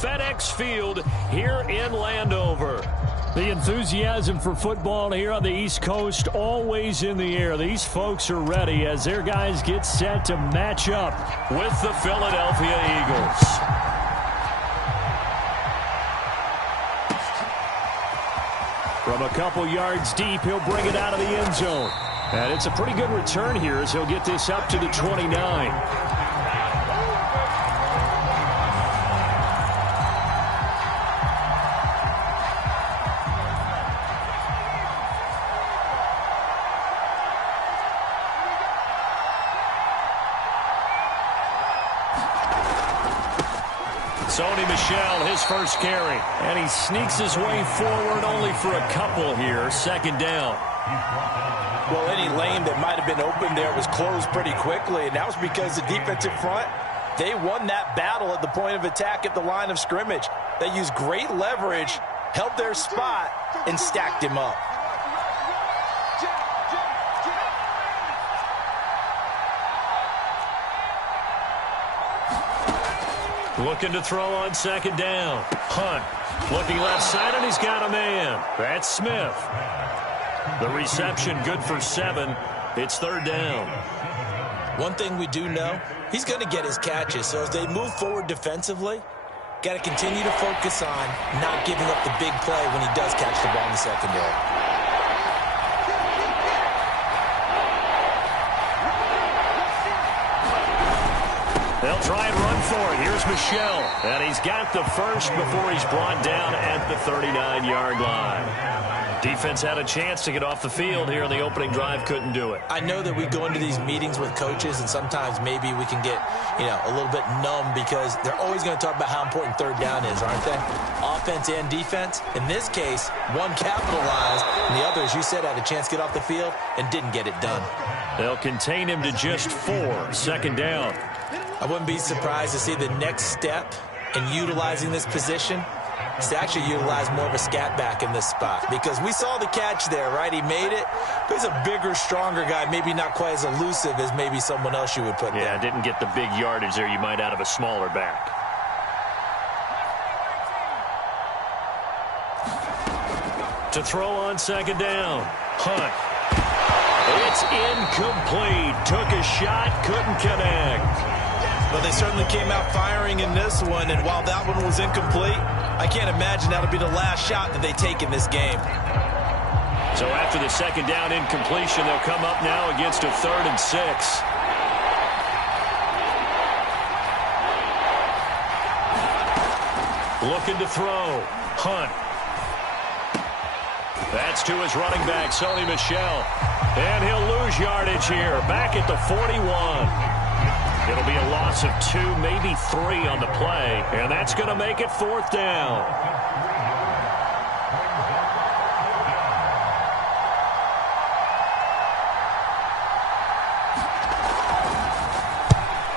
FedEx Field here in Landover. The enthusiasm for football here on the East Coast always in the air. These folks are ready as their guys get set to match up with the Philadelphia Eagles. From a couple yards deep, he'll bring it out of the end zone. And it's a pretty good return here as he'll get this up to the 29. Sony Michel, his first carry. And he sneaks his way forward only for a couple here. Second down. Well, any lane that might have been open there was closed pretty quickly, and that was because the defensive front, they won that battle at the point of attack at the line of scrimmage. They used great leverage, held their spot, and stacked him up. Looking to throw on second down. Hunt looking left side, and he's got a man. That's Smith. The reception good for 7. It's third down. One thing we do know, he's going to get his catches. So as they move forward defensively, got to continue to focus on not giving up the big play when he does catch the ball in the secondary. They'll try and run for it. Here's Michel. And he's got the first before he's brought down at the 39-yard line. Defense had a chance to get off the field here in the opening drive. Couldn't do it. I know that we go into these meetings with coaches, and sometimes maybe we can get, a little bit numb because they're always going to talk about how important third down is, aren't they? Offense and defense. In this case, one capitalized, and the other, as you said, had a chance to get off the field and didn't get it done. They'll contain him to just 4. Second down. I wouldn't be surprised to see the next step in utilizing this position is to actually utilize more of a scat back in this spot, because we saw the catch there, right? He made it, but he's a bigger, stronger guy, maybe not quite as elusive as maybe someone else you would put there. Yeah, didn't get the big yardage there you might out of a smaller back. To throw on second down. Hunt. It's incomplete. Took a shot, couldn't connect. Well, they certainly came out firing in this one, and while that one was incomplete, I can't imagine that'll be the last shot that they take in this game. So after the second down incompletion, they'll come up now against a 3rd and 6. Looking to throw. Hunt. That's to his running back, Sony Michel. And he'll lose yardage here, back at the 41. It'll be a loss of 2, maybe 3 on the play, and that's going to make it 4th down.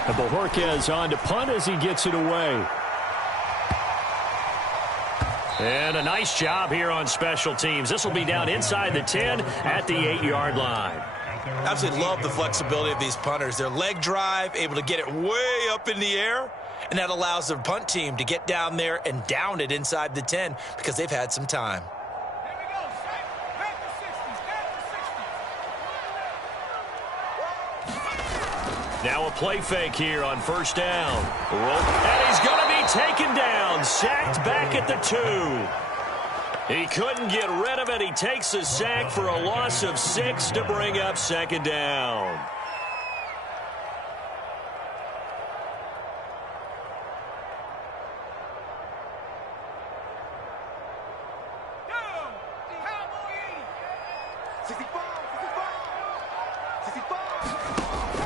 And Bojorquez on to punt as he gets it away. And a nice job here on special teams. This will be down inside the 10 at the 8-yard line. Absolutely love the flexibility of these punters. Their leg drive, able to get it way up in the air, and that allows the punt team to get down there and down it inside the 10 because they've had some time. Now a play fake here on first down. And he's going to be taken down, sacked back at the 2. He couldn't get rid of it. He takes a sack for a loss of 6 to bring up second down.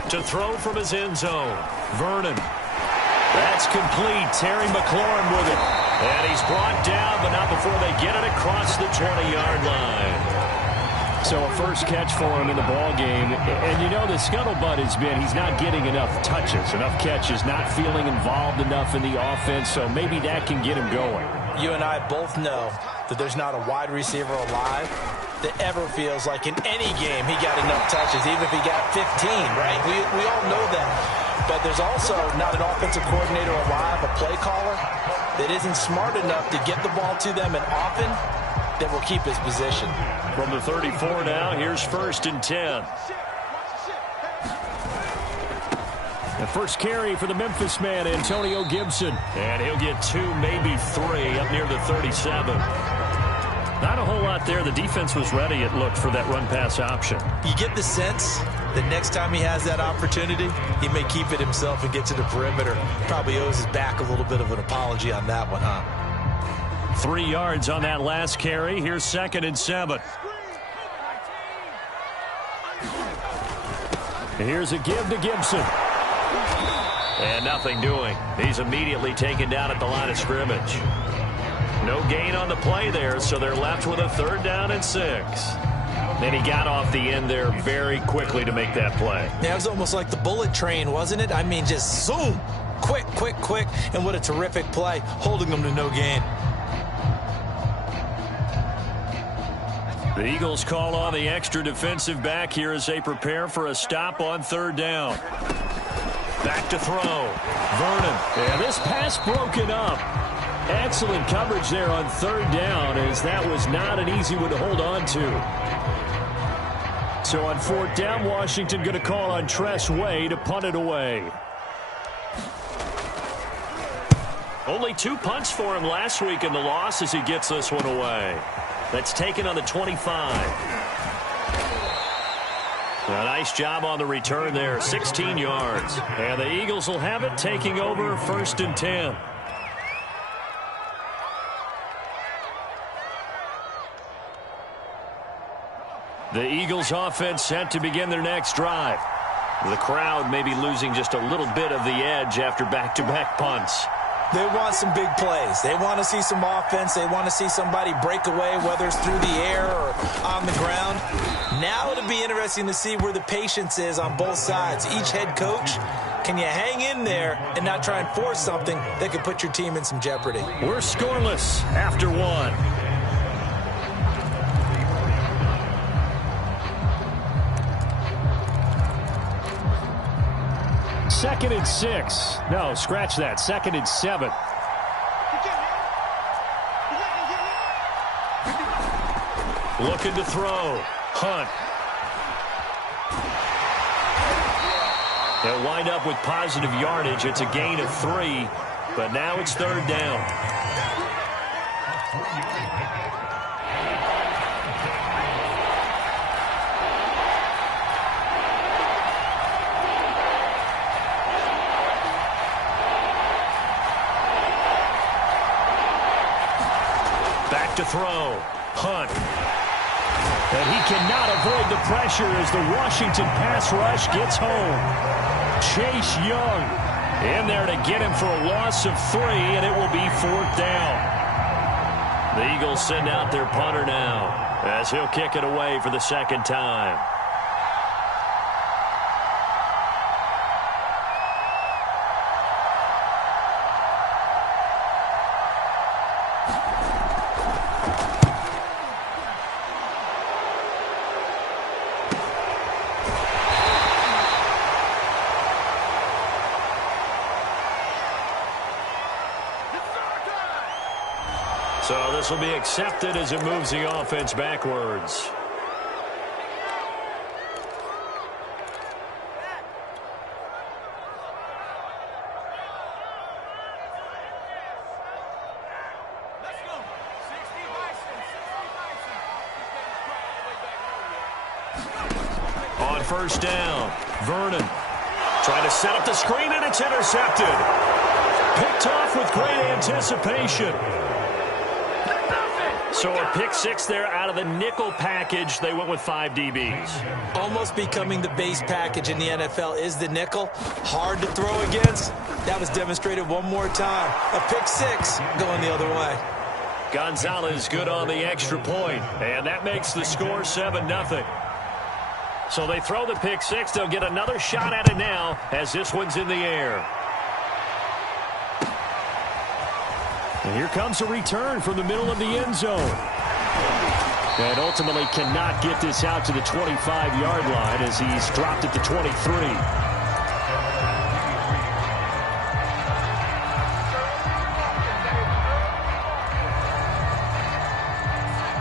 To throw from his end zone, Vernon. That's complete. Terry McLaurin with it. And he's brought down, but not before they get it across the 20-yard line. So a first catch for him in the ball game. And the scuttlebutt has been he's not getting enough touches, enough catches, not feeling involved enough in the offense. So maybe that can get him going. You and I both know that there's not a wide receiver alive that ever feels like in any game he got enough touches, even if he got 15, right? We all know that. But there's also not an offensive coordinator alive, a play caller, that isn't smart enough to get the ball to them and often that will keep his position. From the 34 now, here's 1st and 10. The first carry for the Memphis man, Antonio Gibson. And he'll get 2, maybe 3, up near the 37. Not a whole lot there. The defense was ready, it looked, for that run-pass option. You get the sense that next time he has that opportunity, he may keep it himself and get to the perimeter. Probably owes his back a little bit of an apology on that one, huh? 3 yards on that last carry. Here's 2nd and 7. Here's a give to Gibson. And nothing doing. He's immediately taken down at the line of scrimmage. No gain on the play there, so they're left with a 3rd down and 6. Then he got off the end there very quickly to make that play. Yeah, it was almost like the bullet train, wasn't it? I mean, just zoom. Quick, quick, quick. And what a terrific play, holding them to no gain. The Eagles call on the extra defensive back here as they prepare for a stop on 3rd down. Back to throw. Vernon. Yeah, this pass broken up. Excellent coverage there on 3rd down, as that was not an easy one to hold on to. So on 4th down, Washington going to call on Tress Way to punt it away. Only 2 punts for him last week in the loss as he gets this one away. That's taken on the 25. A nice job on the return there, 16 yards. And the Eagles will have it, taking over 1st and 10. The Eagles offense set to begin their next drive. The crowd may be losing just a little bit of the edge after back-to-back punts. They want some big plays. They want to see some offense. They want to see somebody break away, whether it's through the air or on the ground. Now it'll be interesting to see where the patience is on both sides. Each head coach, can you hang in there and not try and force something that could put your team in some jeopardy? We're scoreless after 1. 2nd and 6. No, scratch that. 2nd and 7. Looking to throw. Hunt. They'll wind up with positive yardage. It's a gain of 3, but now it's 3rd down. To throw. Hunt. And he cannot avoid the pressure as the Washington pass rush gets home. Chase Young in there to get him for a loss of 3, and it will be 4th down. The Eagles send out their punter now as he'll kick it away for the 2nd time. So this will be accepted as it moves the offense backwards. On 1st down, Vernon trying to set up the screen, and it's intercepted. Picked off with great anticipation. So a pick 6 there out of the nickel package. They went with 5 DBs. Almost becoming the base package in the NFL is the nickel. Hard to throw against. That was demonstrated one more time. A pick 6 going the other way. Gonzalez good on the extra point, and that makes the score 7-0. So they throw the pick 6. They'll get another shot at it now as this one's in the air. And here comes a return from the middle of the end zone. And ultimately cannot get this out to the 25-yard line as he's dropped at the 23.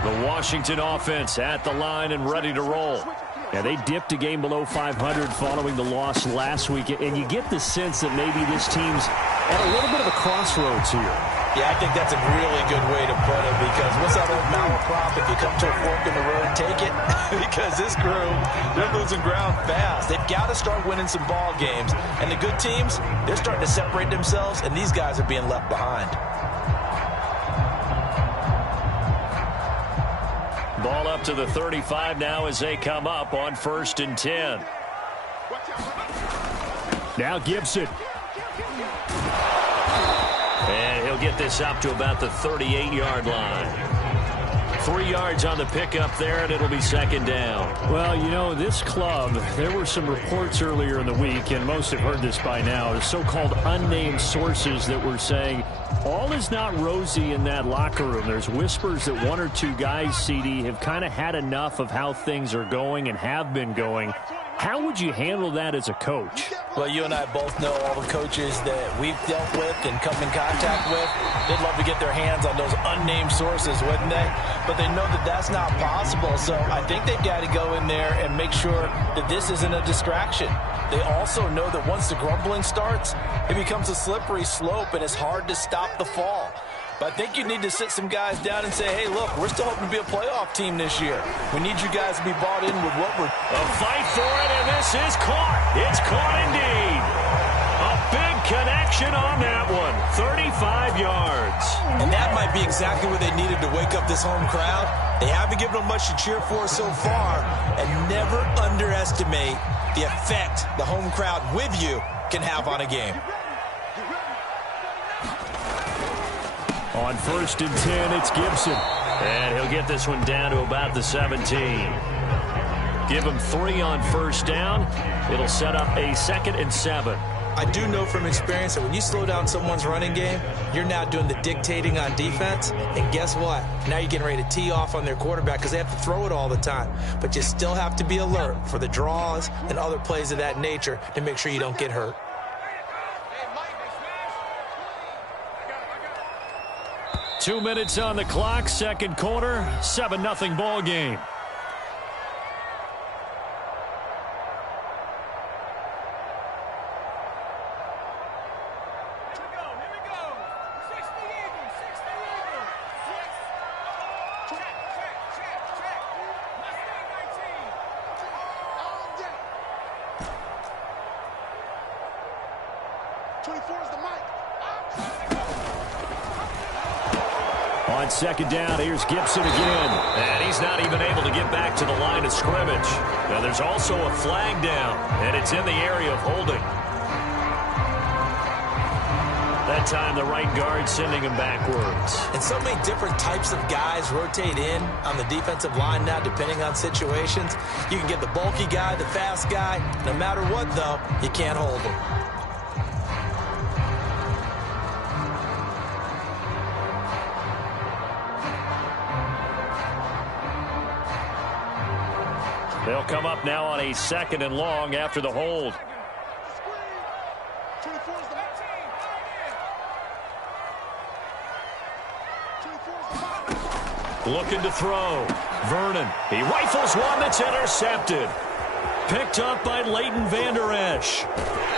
The Washington offense at the line and ready to roll. Yeah, they dipped a game below 500 following the loss last week, and you get the sense that maybe this team's at a little bit of a crossroads here. Yeah, I think that's a really good way to put it, because what's that old malaprop? If you come to a fork in the road, take it. Because this crew, they're losing ground fast. They've got to start winning some ball games. And the good teams, they're starting to separate themselves, and these guys are being left behind. Ball up to the 35 now as they come up on 1st and 10. Now Gibson. And he'll get this up to about the 38-yard line. 3 yards on the pickup there, and it'll be 2nd down. Well, you know, this club, there were some reports earlier in the week, and most have heard this by now, the so-called unnamed sources that were saying all is not rosy in that locker room. There's whispers that 1 or 2 guys, CD, have kind of had enough of how things are going and have been going. How would you handle that as a coach? Well, you and I both know all the coaches that we've dealt with and come in contact with. They'd love to get their hands on those unnamed sources, wouldn't they? But they know that that's not possible. So I think they've got to go in there and make sure that this isn't a distraction. They also know that once the grumbling starts, it becomes a slippery slope, and it's hard to stop the fall. But I think you need to sit some guys down and say, hey, look, we're still hoping to be a playoff team this year. We need you guys to be bought in with what we're... A fight for it, and this is caught. It's caught indeed. A big connection on that one. 35 yards. And that might be exactly what they needed to wake up this home crowd. They haven't given them much to cheer for so far. And never underestimate the effect the home crowd with you can have on a game. On 1st and 10, it's Gibson. And he'll get this one down to about the 17. Give him 3 on 1st down. It'll set up a 2nd and 7. I do know from experience that when you slow down someone's running game, you're now doing the dictating on defense. And guess what? Now you're getting ready to tee off on their quarterback because they have to throw it all the time. But you still have to be alert for the draws and other plays of that nature to make sure you don't get hurt. 2 minutes on the clock, 2nd quarter, 7-0 ball game. On 2nd down, here's Gibson again. And he's not even able to get back to the line of scrimmage. Now there's also a flag down, and it's in the area of holding. That time the right guard sending him backwards. And so many different types of guys rotate in on the defensive line now, depending on situations. You can get the bulky guy, the fast guy. No matter what, though, you can't hold him. They'll come up now on a 2nd and long after the hold. Looking to throw. Vernon. He rifles one that's intercepted. Picked up by Leighton Vander Esch.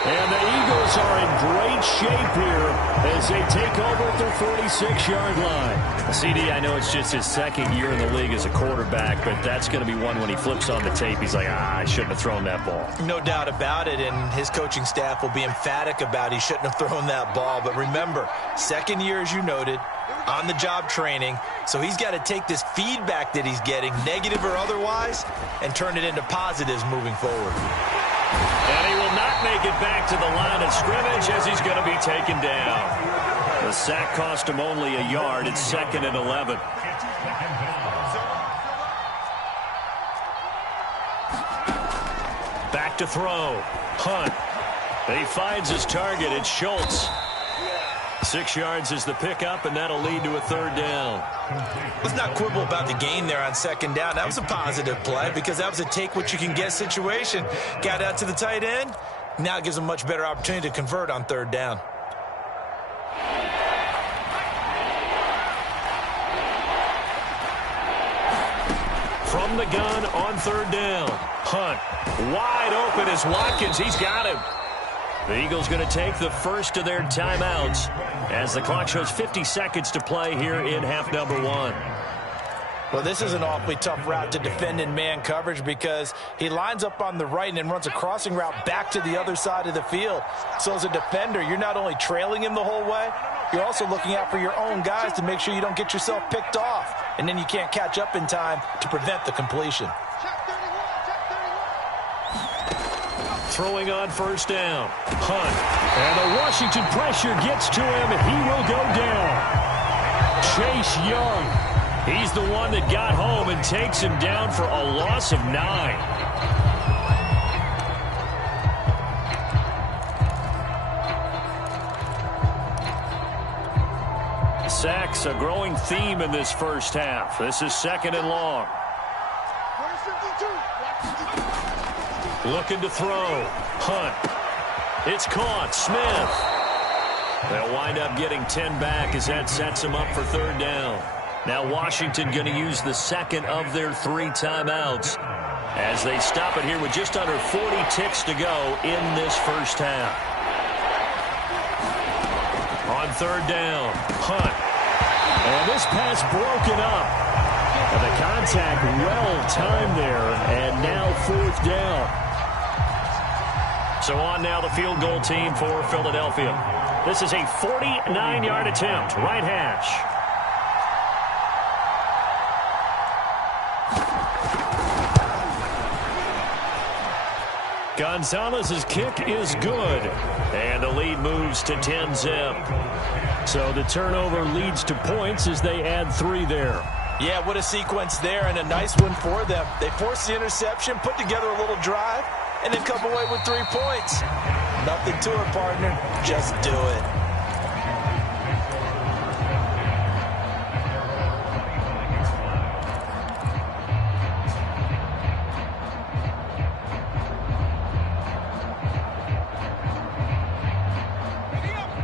And the Eagles are in great shape here as they take over at their 46-yard line. CD, I know it's just his 2nd year in the league as a quarterback, but that's going to be one when he flips on the tape. He's like, I shouldn't have thrown that ball. No doubt about it, and his coaching staff will be emphatic about he shouldn't have thrown that ball. But remember, 2nd year, as you noted, on-the-job training, so he's got to take this feedback that he's getting, negative or otherwise, and turn it into positives moving forward. And he will not make it back to the line of scrimmage as he's going to be taken down. The sack cost him only a yard. It's 2nd and 11. Back to throw. Hunt. He finds his target. It's Schultz. 6 yards is the pickup, and that'll lead to a 3rd down. Let's not quibble about the gain there on 2nd down. That was a positive play because that was a take-what-you-can-get situation. Got out to the tight end. Now it gives him a much better opportunity to convert on 3rd down. from the gun on third down. Hunt wide open as Watkins. He's got him. The Eagles going to take the first of their timeouts as the clock shows 50 seconds to play here in half number 1. Well, this is an awfully tough route to defend in man coverage because he lines up on the right and then runs a crossing route back to the other side of the field. So as a defender, you're not only trailing him the whole way, you're also looking out for your own guys to make sure you don't get yourself picked off. And then you can't catch up in time to prevent the completion. Throwing on first down. Hunt. And the Washington pressure gets to him. He will go down. Chase Young. He's the one that got home and takes him down for a loss of 9. Sacks, a growing theme in this first half. This is 2nd and long. Looking to throw. Hunt. It's caught. Smith. They'll wind up getting 10 back as that sets them up for third down. Now Washington going to use the second of their 3 timeouts as they stop it here with just under 40 ticks to go in this first half. On third down, Hunt. And this pass broken up. And the contact well-timed there, and now 4th down. So on now the field goal team for Philadelphia. This is a 49-yard attempt, right hash. Gonzalez's kick is good, and the lead moves to 10-zip. So the turnover leads to points as they add 3 there. Yeah, what a sequence there, and a nice one for them. They forced the interception, put together a little drive, and then come away with 3 points. Nothing to it, partner. Just do it.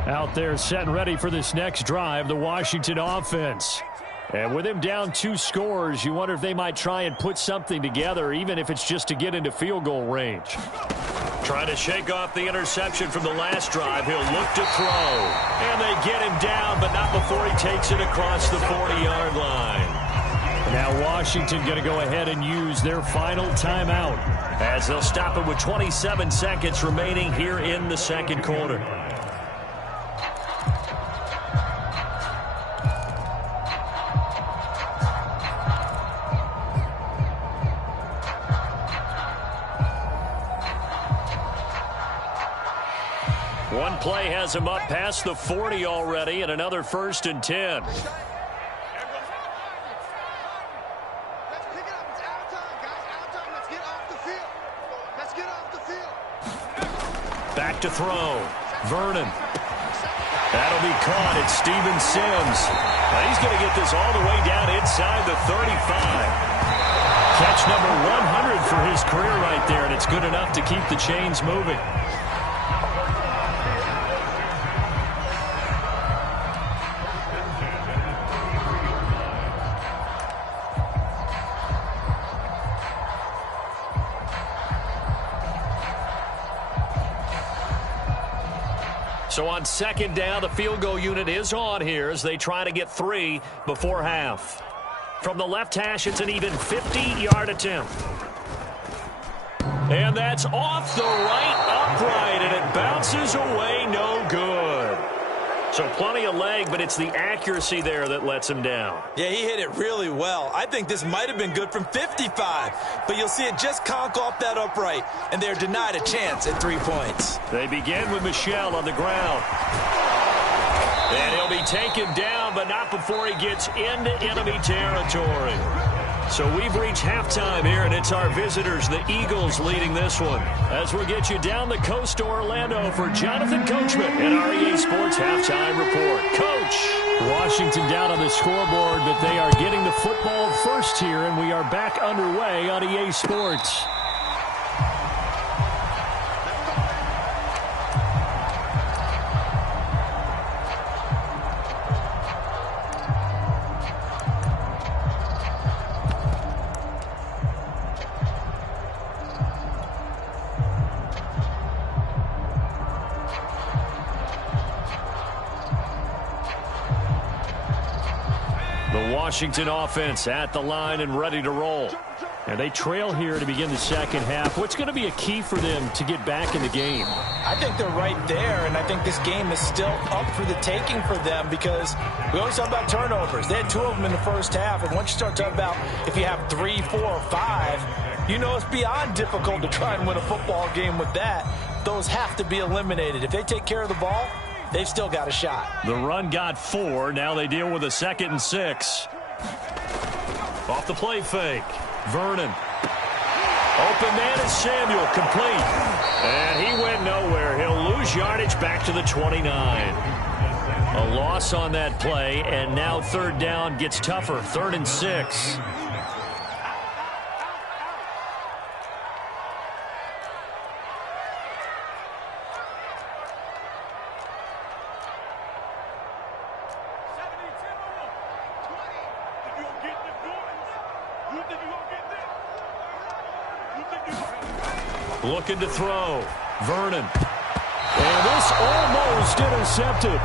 Out there set and ready for this next drive, the Washington offense. And with him down 2 scores, you wonder if they might try and put something together, even if it's just to get into field goal range. Trying to shake off the interception from the last drive. He'll look to throw. And they get him down, but not before he takes it across the 40-yard line. Now Washington going to go ahead and use their final timeout as they'll stop it with 27 seconds remaining here in the second quarter. One play has him up past the 40 already, and another 1st and 10. Back to throw. Vernon. That'll be caught. It's Steven Sims. Now he's going to get this all the way down inside the 35. Catch number 100 for his career right there, and it's good enough to keep the chains moving. So on 2nd down, the field goal unit is on here as they try to get 3 before half. From the left hash, it's an even 50-yard attempt. And that's off the right upright, and it bounces away no good. So plenty of leg, but it's the accuracy there that lets him down. Yeah, he hit it really well. I think this might have been good from 55, but you'll see it just conk off that upright, and they're denied a chance at 3 points. They begin with Michel on the ground. And he'll be taken down, but not before he gets into enemy territory. So we've reached halftime here, and it's our visitors, the Eagles, leading this one. As we'll get you down the coast to Orlando for Jonathan Coachman and our EA Sports Halftime Report. Coach! Washington down on the scoreboard, but they are getting the football first here, and we are back underway on EA Sports. The Washington offense at the line and ready to roll. And they trail here to begin the second half. What's going to be a key for them to get back in the game? I think they're right there, and I think this game is still up for the taking for them because we always talk about turnovers. They had 2 of them in the first half, and once you start talking about if you have 3, 4, or 5, you know it's beyond difficult to try and win a football game with that. Those have to be eliminated. If they take care of the ball, they've still got a shot. The run got 4. Now they deal with a 2nd and 6. Off the play fake. Vernon. Open man is Samuel, complete. And he went nowhere. He'll lose yardage back to the 29. A loss on that play, and now 3rd down gets tougher. 3rd and 6. Looking to throw. Vernon. And this almost intercepted.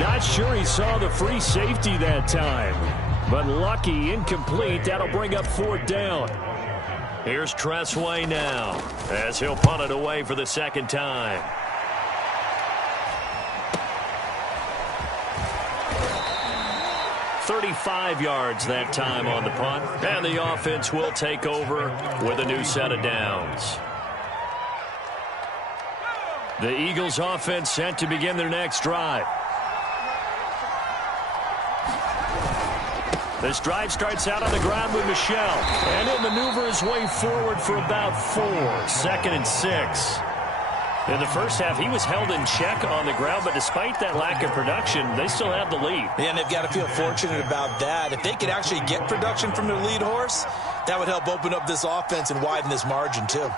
Not sure he saw the free safety that time. But lucky, incomplete. That'll bring up 4th down. Here's Tressway now as he'll punt it away for the 2nd time. "35 yards that time on the punt. And the offense will take over with a new set of downs. The Eagles offense set to begin their next drive. This drive starts out on the ground with Michel. And he'll maneuver his way forward for about 4. 2nd and 6. In the first half, he was held in check on the ground, but despite that lack of production, they still have the lead. Yeah, and they've got to feel fortunate about that. If they could actually get production from their lead horse, that would help open up this offense and widen this margin, too.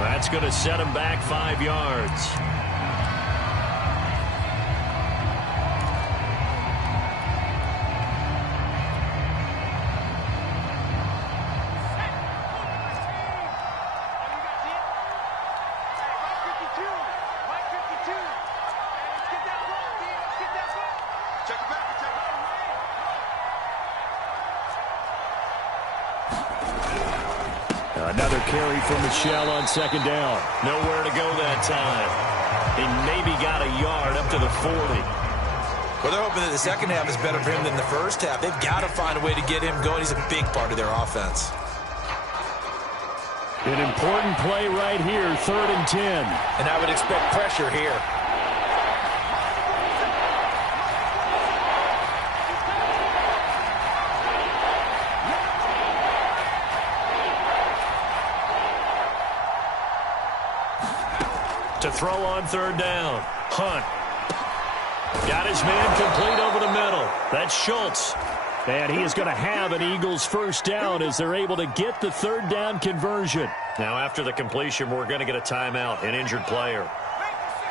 That's going to set him back 5 yards. Another carry from Michel on 2nd down. Nowhere to go that time. He maybe got a yard up to the 40. Well, they're hoping that the second half is better for him than the first half. They've got to find a way to get him going. He's a big part of their offense. An important play right here, 3rd and 10. And I would expect pressure here. To throw on 3rd down. Hunt. Got his man complete over the middle. That's Schultz. And he is going to have an Eagles 1st down as they're able to get the 3rd down conversion. Now, after the completion, we're going to get a timeout, an injured player.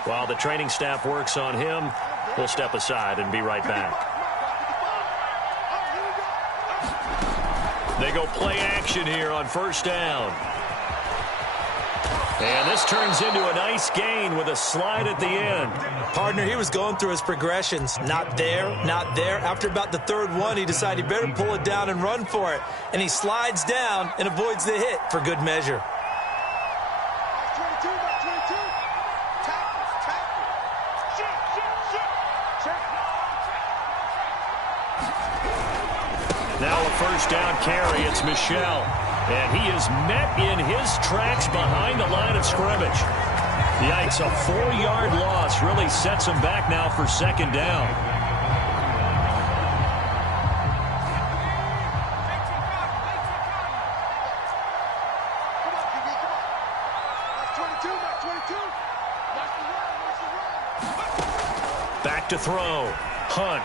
While the training staff works on him, we'll step aside and be right back. They go play action here on 1st down. And this turns into a nice gain with a slide at the end. Partner, he was going through his progressions. Not there, not there. After about the 3rd one, he decided he better pull it down and run for it. And he slides down and avoids the hit for good measure. Now a 1st down carry. It's Michel. And he is met in his tracks behind the line of scrimmage. Yikes, a 4-yard loss really sets him back now for 2nd down. Back to throw. Hunt.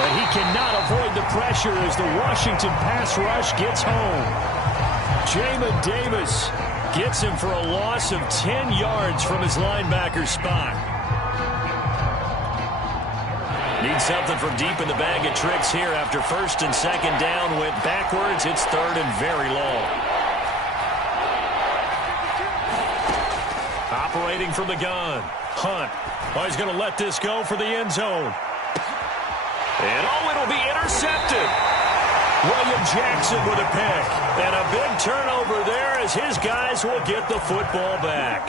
But he cannot avoid the pressure as the Washington pass rush gets home. Jamin Davis Gets him for a loss of 10 yards from his linebacker spot. Needs something from deep in the bag of tricks here after first and second down went backwards. It's third and very long. Operating from the gun. Hunt. Oh, he's going to let this go for the end zone. And it'll be intercepted. William Jackson with a pick. And a big turnover there as his guys will get the football back.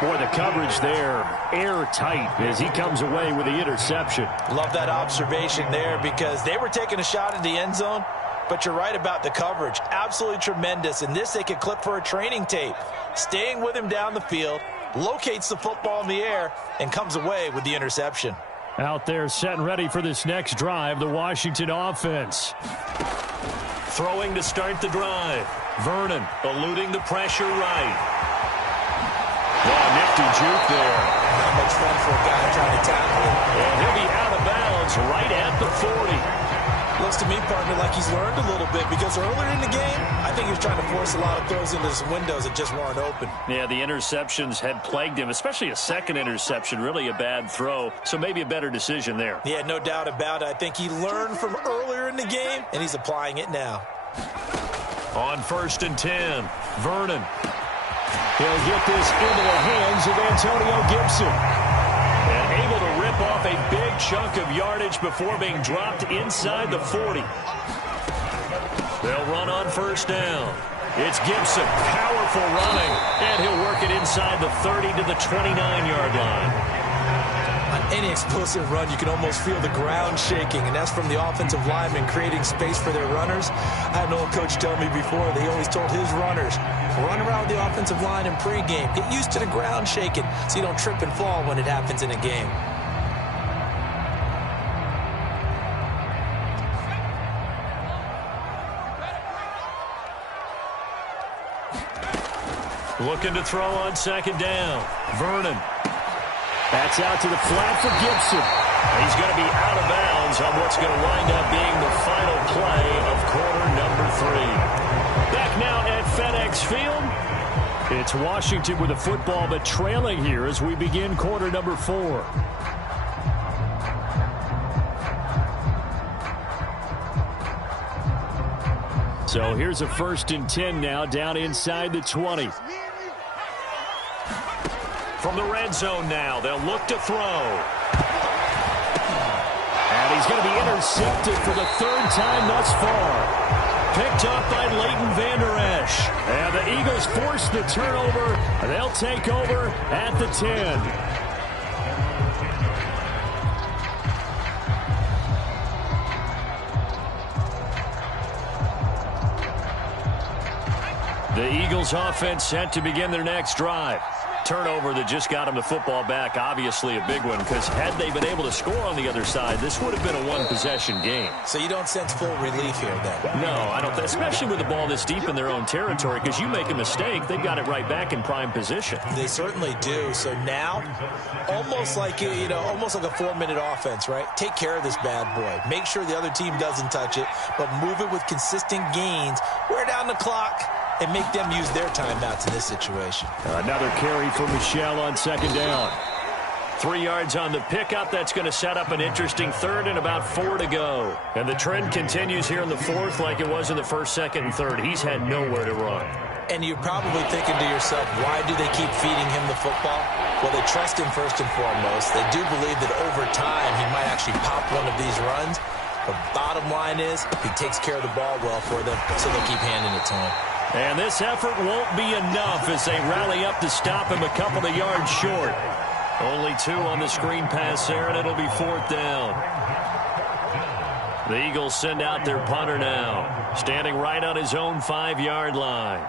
Boy, the coverage there, airtight as he comes away with the interception. Love that observation there because they were taking a shot at the end zone, but you're right about the coverage. Absolutely tremendous. And this they could clip for a training tape. Staying with him down the field, locates the football in the air, and comes away with the interception. Out there set and ready for this next drive, the Washington offense. Throwing to start the drive. Vernon eluding the pressure right. Oh, nifty juke there. Not much fun for a guy trying to tackle him. And he'll be out of bounds right at the 40. Looks to me, partner, like he's learned a little bit because earlier in the game, I think he was trying to force a lot of throws into some windows that just weren't open. Yeah, the interceptions had plagued him, especially a second interception, really a bad throw. So maybe a better decision there. Yeah, no doubt about it. I think he learned from earlier in the game, and he's applying it now. On 1st and 10, Vernon. He'll get this into the hands of Antonio Gibson. And able to rip off a big chunk of yardage before being dropped inside the 40. They'll run on 1st down. It's Gibson, powerful running, and he'll work it inside the 30 to the 29-yard line. On any explosive run, you can almost feel the ground shaking, and that's from the offensive linemen creating space for their runners. I had an old coach tell me before, they always told his runners, run around the offensive line in pregame. Get used to the ground shaking so you don't trip and fall when it happens in a game. Looking to throw on 2nd down. Vernon. That's out to the flat for Gibson. He's going to be out of bounds on what's going to wind up being the final play of quarter number 3. Back now at FedEx Field. It's Washington with the football, but trailing here as we begin quarter number 4. So here's a 1st and 10 now down inside the 20. From the red zone now, they'll look to throw. And he's going to be intercepted for the 3rd time thus far. Picked up by Leighton Vander Esch. And the Eagles force the turnover. They'll take over at the 10. The Eagles offense set to begin their next drive. Turnover that just got them the football back, obviously a big one, because had they been able to score on the other side, this would have been a one-possession game. So you don't sense full relief here, then? No, I don't, especially with the ball this deep in their own territory, because you make a mistake, they've got it right back in prime position. They certainly do. So now, almost like almost like a 4-minute offense, right? Take care of this bad boy. Make sure the other team doesn't touch it, but move it with consistent gains. Wear down the clock and make them use their timeouts in this situation. Another carry for Michel on 2nd down. 3 yards on the pickup. That's going to set up an interesting 3rd and about 4 to go. And the trend continues here in the 4th like it was in the 1st, 2nd, and 3rd. He's had nowhere to run. And you're probably thinking to yourself, why do they keep feeding him the football? Well, they trust him first and foremost. They do believe that over time he might actually pop one of these runs. The bottom line is he takes care of the ball well for them, so they'll keep handing it to him. And this effort won't be enough as they rally up to stop him a couple of yards short. Only 2 on the screen pass there, and it'll be 4th down. The Eagles send out their punter now, standing right on his own 5-yard line.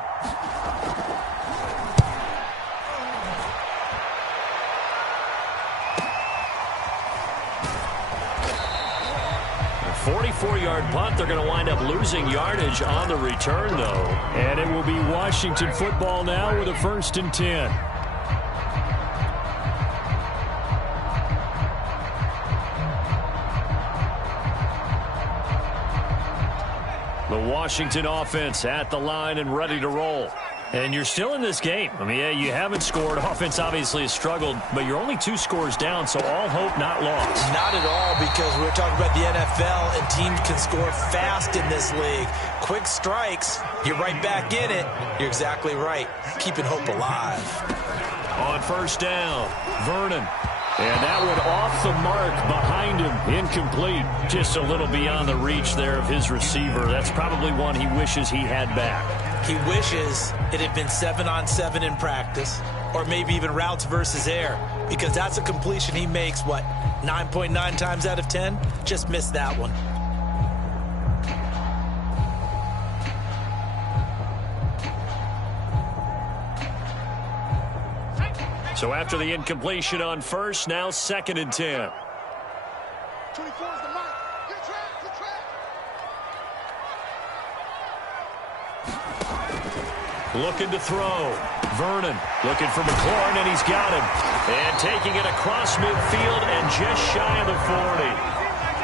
44-yard punt. They're going to wind up losing yardage on the return, though. And it will be Washington football now with a 1st and 10. The Washington offense at the line and ready to roll. And you're still in this game. I mean, yeah, you haven't scored. Offense obviously has struggled, but you're only 2 scores down, so all hope not lost. Not at all, because we're talking about the NFL, and teams can score fast in this league. Quick strikes, you're right back in it. You're exactly right. Keeping hope alive. On first down, Vernon. And that one off the mark behind him. Incomplete. Just a little beyond the reach there of his receiver. That's probably one he wishes he had back. He wishes it had been 7-on-7 in practice, or maybe even routes versus air, because that's a completion he makes, 9.9 times out of 10? Just missed that one. So after the incompletion on first, now 2nd and 10. 24 is the mark. Good track, good track. Looking to throw. Vernon looking for McLaurin, and he's got him. And taking it across midfield and just shy of the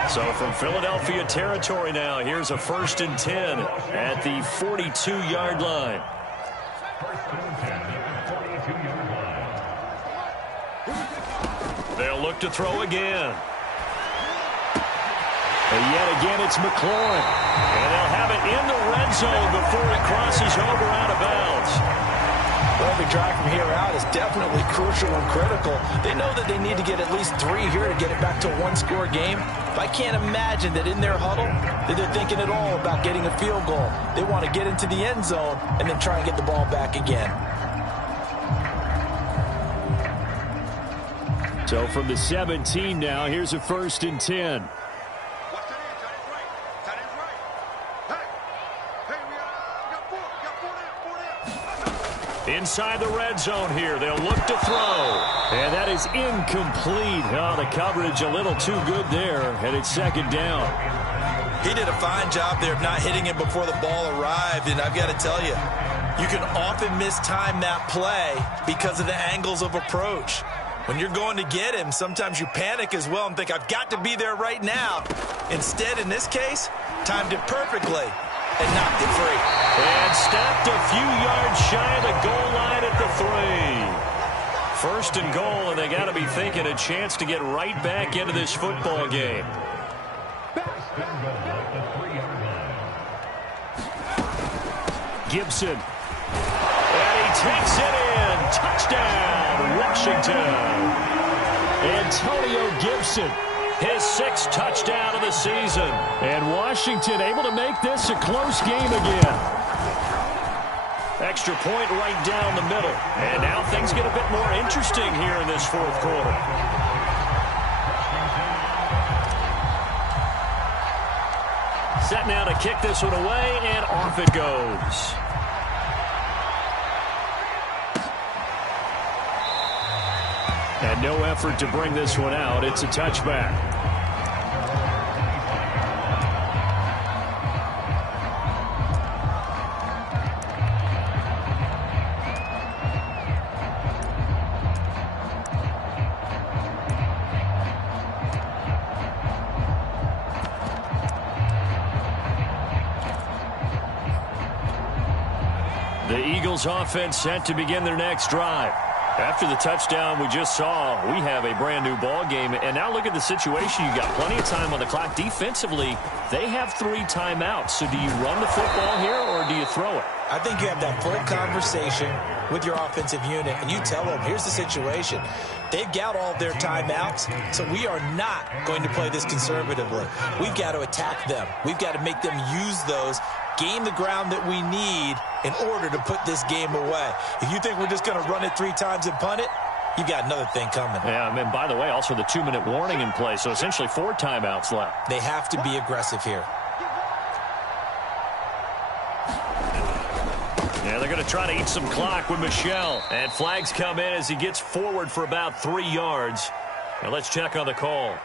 40. So from Philadelphia territory now, here's a 1st and 10 at the 42-yard line. They'll look to throw again. And yet again, it's McLaurin. And they'll have it in the red zone before it crosses over out of bounds. Well, every drive from here out is definitely crucial and critical. They know that they need to get at least 3 here to get it back to a 1-score game. But I can't imagine that in their huddle that they're thinking at all about getting a field goal. They want to get into the end zone and then try and get the ball back again. So from the 17 now, here's a 1st and 10. Inside the red zone here, they'll look to throw. And that is incomplete. Oh, the coverage a little too good there, and it's 2nd down. He did a fine job there of not hitting him before the ball arrived, and I've got to tell you, you can often mistime that play because of the angles of approach. When you're going to get him, sometimes you panic as well and think, I've got to be there right now. Instead, in this case, timed it perfectly and knocked it free. And stopped a few yards shy of the goal line at the 3. 1st and goal, and they got to be thinking a chance to get right back into this football game. Gibson. And he takes it in. Touchdown, Washington. Antonio Gibson, his 6th touchdown of the season. And Washington able to make this a close game again. Extra point right down the middle. And now things get a bit more interesting here in this 4th quarter. Set now to kick this one away, and off it goes. And no effort to bring this one out. It's a touchback. The Eagles offense set to begin their next drive. After the touchdown we just saw, we have a brand new ball game. And now look at the situation. You got plenty of time on the clock. Defensively, they have 3 timeouts. So do you run the football here or do you throw it? I think you have that full conversation with your offensive unit, and you tell them, here's the situation. They've got all their timeouts, so we are not going to play this conservatively. We've got to attack them. We've got to make them use those, gain the ground that we need in order to put this game away. If you think we're just going to run it 3 times and punt it, you've got another thing coming. Yeah, and by the way, also the 2-minute warning in play, so essentially 4 timeouts left. They have to be aggressive here. Yeah, they're going to try to eat some clock with Michel. And flags come in as he gets forward for about 3 yards. Now let's check on the call.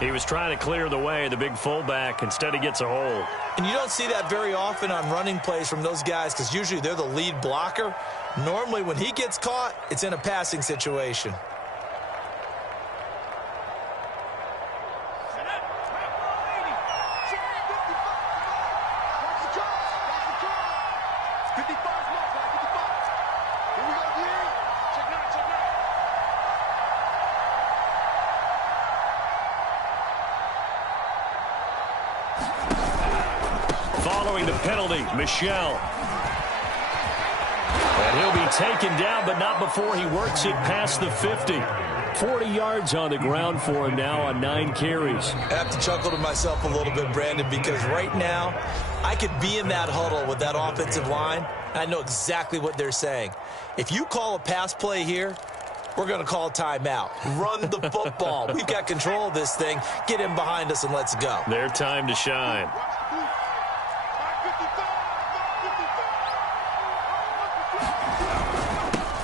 He was trying to clear the way, the big fullback. Instead, he gets a hold. And you don't see that very often on running plays from those guys because usually they're the lead blocker. Normally, when he gets caught, it's in a passing situation. Penalty, Michel. And he'll be taken down, but not before he works it past the 50. 40 yards on the ground for him now on 9 carries. I have to chuckle to myself a little bit, Brandon, because right now I could be in that huddle with that offensive line, and I know exactly what they're saying. If you call a pass play here, we're going to call a timeout. Run the football. We've got control of this thing. Get him behind us and let's go. Their time to shine.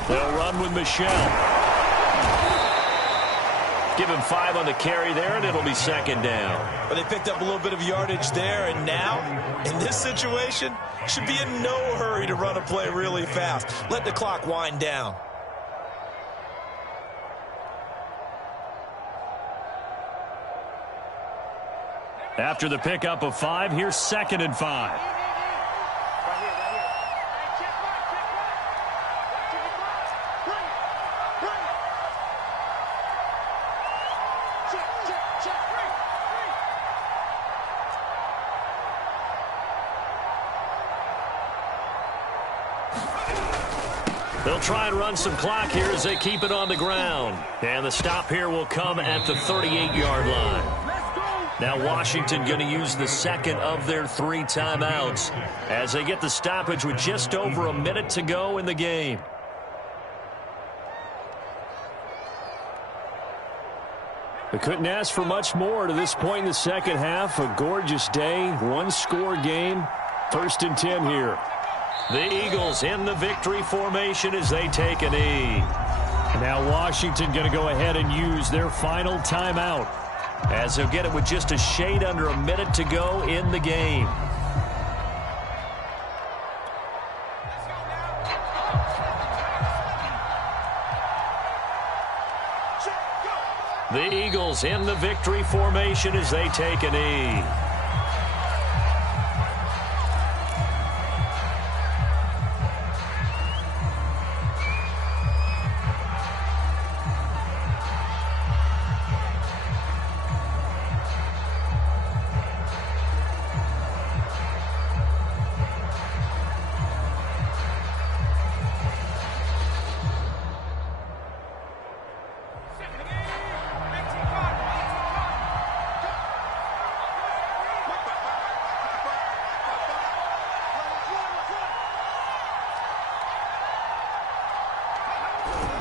They'll run with Michel. Give him 5 on the carry there, and it'll be second down. But they picked up a little bit of yardage there, and now, in this situation, should be in no hurry to run a play really fast. Let the clock wind down. After the pickup of 5, here's 2nd and 5. They'll try and run some clock here as they keep it on the ground. And the stop here will come at the 38-yard line. Now Washington going to use the second of their 3 timeouts as they get the stoppage with just over a minute to go in the game. They couldn't ask for much more to this point in the second half. A gorgeous day, 1-score game. 1st and 10 here. The Eagles in the victory formation as they take a knee. Now Washington going to go ahead and use their final timeout as they'll get it with just a shade under a minute to go in the game. The Eagles in the victory formation as they take a knee.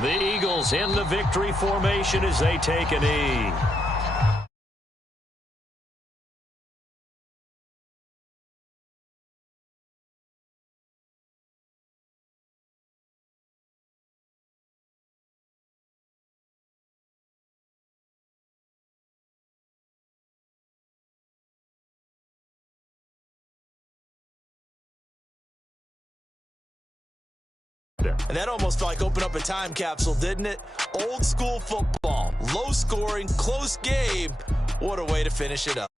The Eagles in the victory formation as they take a knee. And that almost like opened up a time capsule, didn't it? Old school football, low scoring, close game. What a way to finish it up.